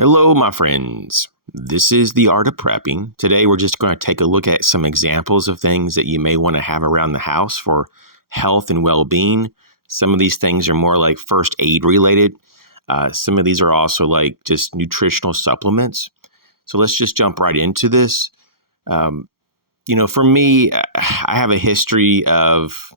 Hello, my friends. This is The Art of Prepping. Today, we're just going to take a look at some examples of things that you may want to have around the house for health and well-being. Some of these things are more like first aid related. Some of these are also like just nutritional supplements. So let's just jump right into this. For me, I have a history of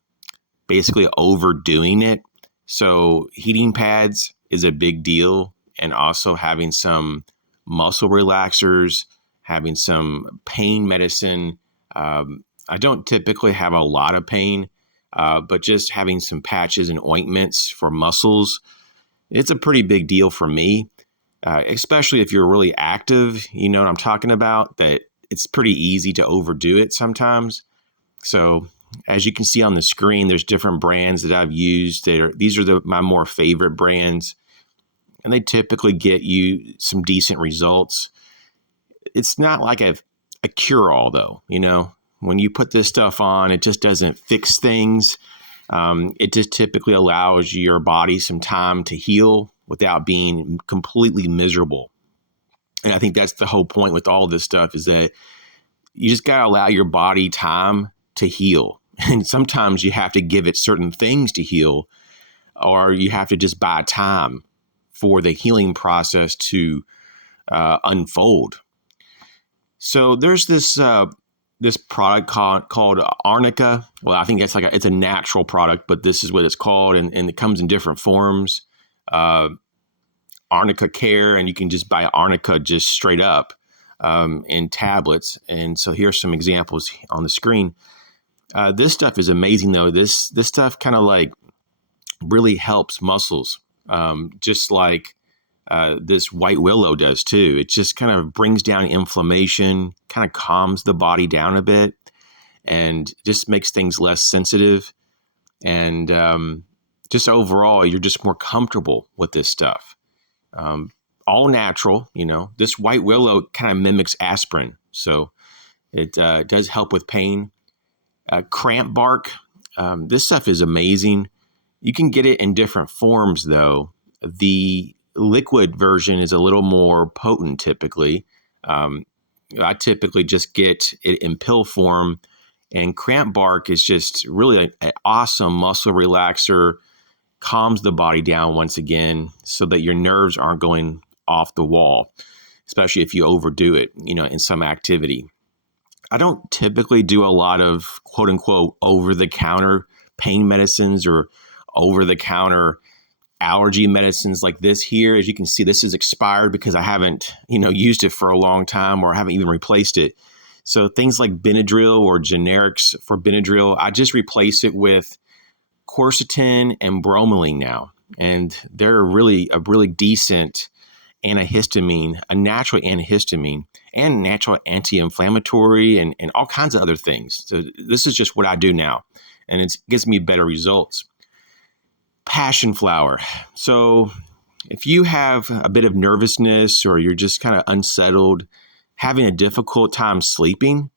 basically overdoing it. So heating pads is a big deal. And also having some muscle relaxers, having some pain medicine. I don't typically have a lot of pain, but just having some patches and ointments for muscles, it's a pretty big deal for me, especially if you're really active. You know what I'm talking about, that it's pretty easy to overdo it sometimes. So as you can see on the screen, there's different brands that I've used. These are my more favorite brands. And they typically get you some decent results. It's not like a cure-all, though. When you put this stuff on, it just doesn't fix things. It just typically allows your body some time to heal without being completely miserable. And I think that's the whole point with all this stuff, is that you just got to allow your body time to heal. And sometimes you have to give it certain things to heal, or you have to just buy time for the healing process to unfold. So there's this product called Arnica. Well, I think that's it's a natural product, but this is what it's called, and it comes in different forms. Arnica Care, and you can just buy Arnica just straight up in tablets. And so here's some examples on the screen. This stuff is amazing, though. This stuff kind of like really helps muscles. Just like this white willow does too. It just kind of brings down inflammation, kind of calms the body down a bit, and just makes things less sensitive. And just overall, you're just more comfortable with this stuff. All natural, This white willow kind of mimics aspirin, so it does help with pain. Cramp Bark, this stuff is amazing. You can get it in different forms, though. The liquid version is a little more potent typically. I typically just get it in pill form, and Cramp Bark is just really an awesome muscle relaxer, calms the body down once again so that your nerves aren't going off the wall, especially if you overdo it, in some activity. I don't typically do a lot of quote unquote over-the-counter pain medicines or over-the-counter allergy medicines like this here. As you can see, this is expired because I haven't, used it for a long time, or haven't even replaced it. So things like Benadryl or generics for Benadryl, I just replace it with quercetin and bromelain now. And they're a really decent antihistamine, a natural antihistamine, and natural anti-inflammatory, and all kinds of other things. So this is just what I do now, and it gives me better results. Passion flower. So if you have a bit of nervousness, or you're just kind of unsettled, having a difficult time sleeping,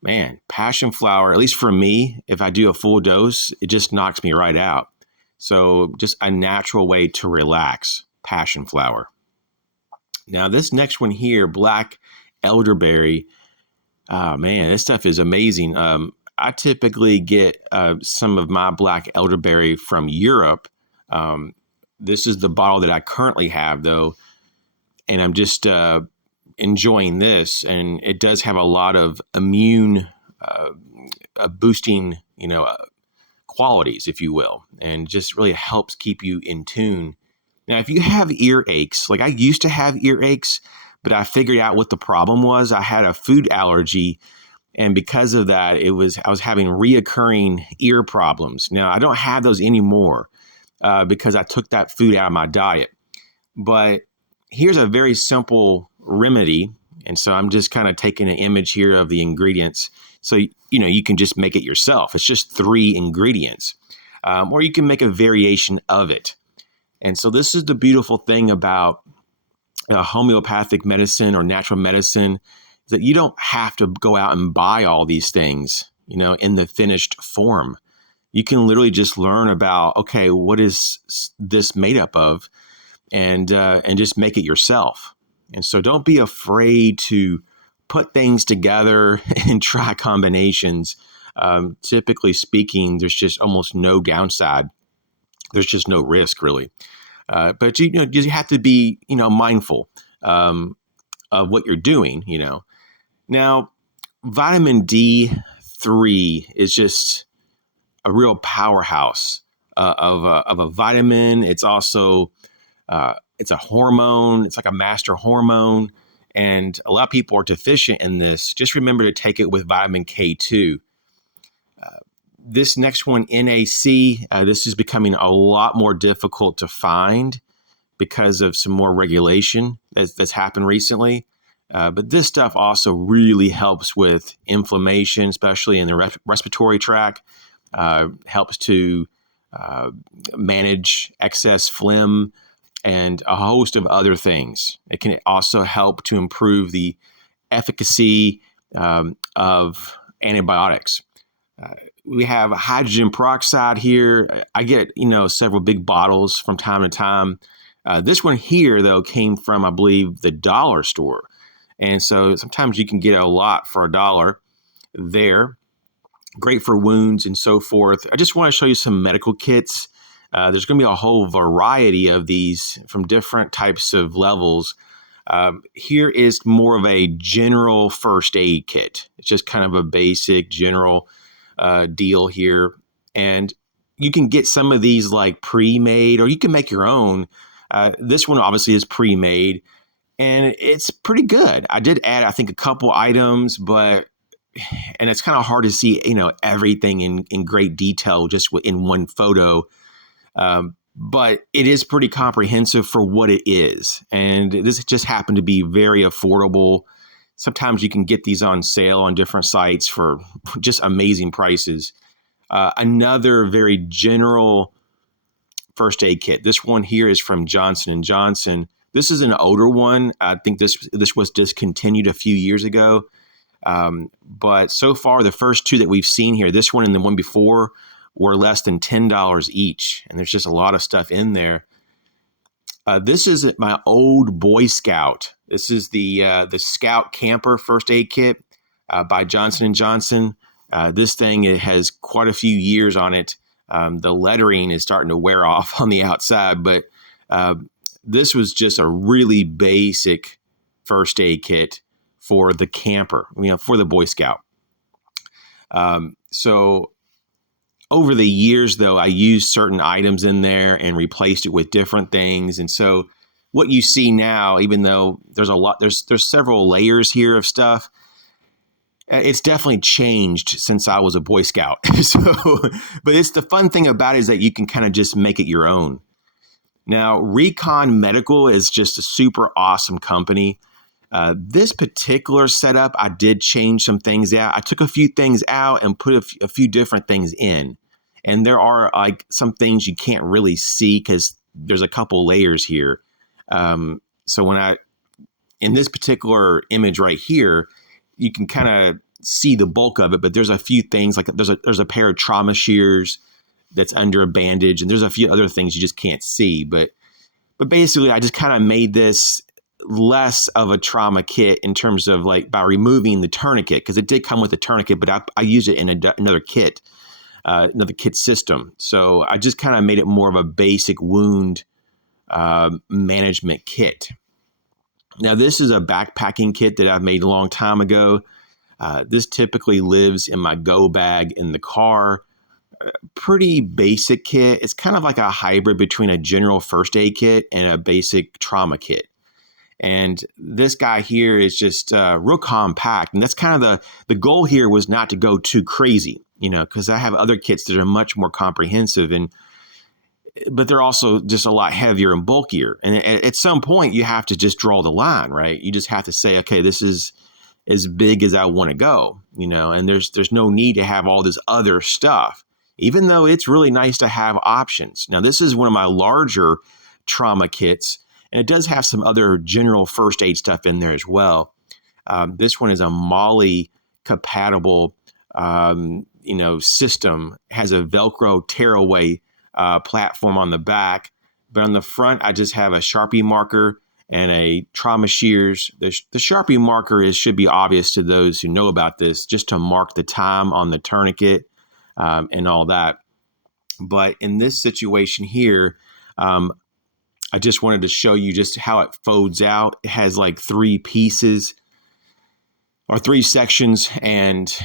man, passion flower, at least for me, if I do a full dose, it just knocks me right out. So just a natural way to relax, passion flower. Now this next one here, black elderberry, man, this stuff is amazing. I typically get some of my black elderberry from Europe. This is the bottle that I currently have, though, and I'm just enjoying this. And it does have a lot of immune boosting, qualities, if you will, and just really helps keep you in tune. Now, if you have earaches, like I used to have earaches, but I figured out what the problem was. I had a food allergy. And because of that, I was having reoccurring ear problems. Now, I don't have those anymore because I took that food out of my diet. But here's a very simple remedy. And so I'm just kind of taking an image here of the ingredients. So, you can just make it yourself. It's just 3 ingredients. Or you can make a variation of it. And so this is the beautiful thing about homeopathic medicine or natural medicine, that you don't have to go out and buy all these things, in the finished form. You can literally just learn about, okay, what is this made up of, and just make it yourself. And so don't be afraid to put things together and try combinations. Typically speaking, there's just almost no downside. There's just no risk, really. But you have to be mindful of what you're doing. Now, vitamin D3 is just a real powerhouse of a vitamin. It's also it's a hormone. It's like a master hormone. And a lot of people are deficient in this. Just remember to take it with vitamin K2. This next one, NAC, this is becoming a lot more difficult to find because of some more regulation that's happened recently. But this stuff also really helps with inflammation, especially in the respiratory tract. Helps to manage excess phlegm and a host of other things. It can also help to improve the efficacy of antibiotics. We have hydrogen peroxide here. I get, several big bottles from time to time. This one here, though, came from, I believe, the dollar store. And so sometimes you can get a lot for $1 there. Great for wounds and so forth. I just want to show you some medical kits. There's going to be a whole variety of these from different types of levels. Here is more of a general first aid kit. It's just kind of a basic general deal here. And you can get some of these like pre-made, or you can make your own. This one obviously is pre-made, and it's pretty good. I did add, I think, a couple items, and it's kind of hard to see, everything in great detail just in one photo. But it is pretty comprehensive for what it is. And this just happened to be very affordable. Sometimes you can get these on sale on different sites for just amazing prices. Another very general first aid kit. This one here is from Johnson & Johnson. This is an older one. I think this was discontinued a few years ago. But so far, the first two that we've seen here, this one and the one before, were less than $10 each. And there's just a lot of stuff in there. This is my old Boy Scout. This is the Scout Camper First Aid Kit by Johnson & Johnson. This thing, it has quite a few years on it. The lettering is starting to wear off on the outside, but this was just a really basic first aid kit for the camper, for the Boy Scout. So over the years, though, I used certain items in there and replaced it with different things. And so what you see now, even though there's several layers here of stuff, it's definitely changed since I was a Boy Scout. But it's the fun thing about it is that you can kind of just make it your own. Now, Recon Medical is just a super awesome company. This particular setup, I did change some things out. I took a few things out and put a few different things in. And there are like some things you can't really see because there's a couple layers here. So in this particular image right here, you can kind of see the bulk of it, but there's a few things like there's a pair of trauma shears that's under a bandage, and there's a few other things you just can't see. But basically, I just kind of made this less of a trauma kit in terms of like by removing the tourniquet, because it did come with a tourniquet, but I use it in another kit system. So I just kind of made it more of a basic wound management kit. Now, this is a backpacking kit that I've made a long time ago. This typically lives in my go bag in the car. Pretty basic kit. It's kind of like a hybrid between a general first aid kit and a basic trauma kit. And this guy here is just real compact. And that's kind of the goal here was not to go too crazy, because I have other kits that are much more comprehensive, but they're also just a lot heavier and bulkier. And at some point you have to just draw the line, right? You just have to say, okay, this is as big as I want to go, and there's no need to have all this other stuff, even though it's really nice to have options. Now, this is one of my larger trauma kits, and it does have some other general first aid stuff in there as well. This one is a Molly compatible, system. It has a Velcro tearaway platform on the back, but on the front, I just have a Sharpie marker and a trauma shears. The Sharpie marker should be obvious to those who know about this, just to mark the time on the tourniquet and all that. But in this situation here, I just wanted to show you just how it folds out. It has like 3 pieces or 3 sections, and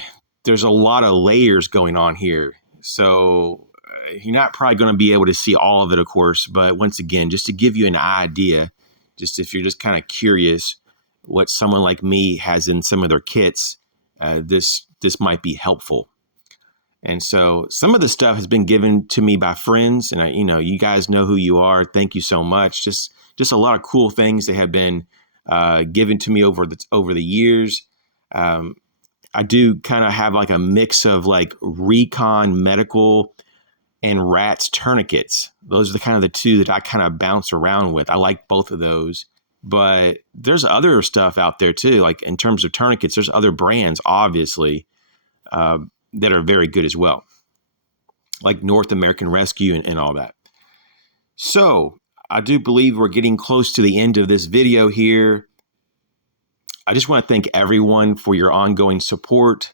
there's a lot of layers going on here. So you're not probably going to be able to see all of it, of course, but once again, just to give you an idea, just if you're just kind of curious what someone like me has in some of their kits, this might be helpful. And so some of the stuff has been given to me by friends, and you guys know who you are. Thank you so much. Just a lot of cool things that have been given to me over the years. I do kind of have like a mix of like recon medical and rats tourniquets. Those are the kind of the 2 that I kind of bounce around with. I like both of those, but there's other stuff out there too. Like in terms of tourniquets, there's other brands, obviously, that are very good as well, like North American Rescue and all that. So I do believe we're getting close to the end of this video here. I just want to thank everyone for your ongoing support.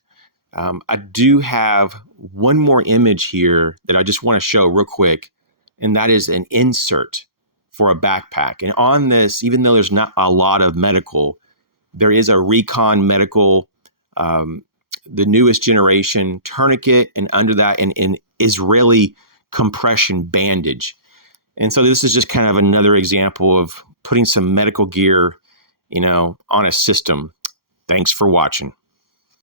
I do have one more image here that I just want to show real quick, and that is an insert for a backpack. And on this, even though there's not a lot of medical, there is a Recon medical, the newest generation tourniquet, and under that an Israeli compression bandage. And so this is just kind of another example of putting some medical gear, on a system. Thanks for watching.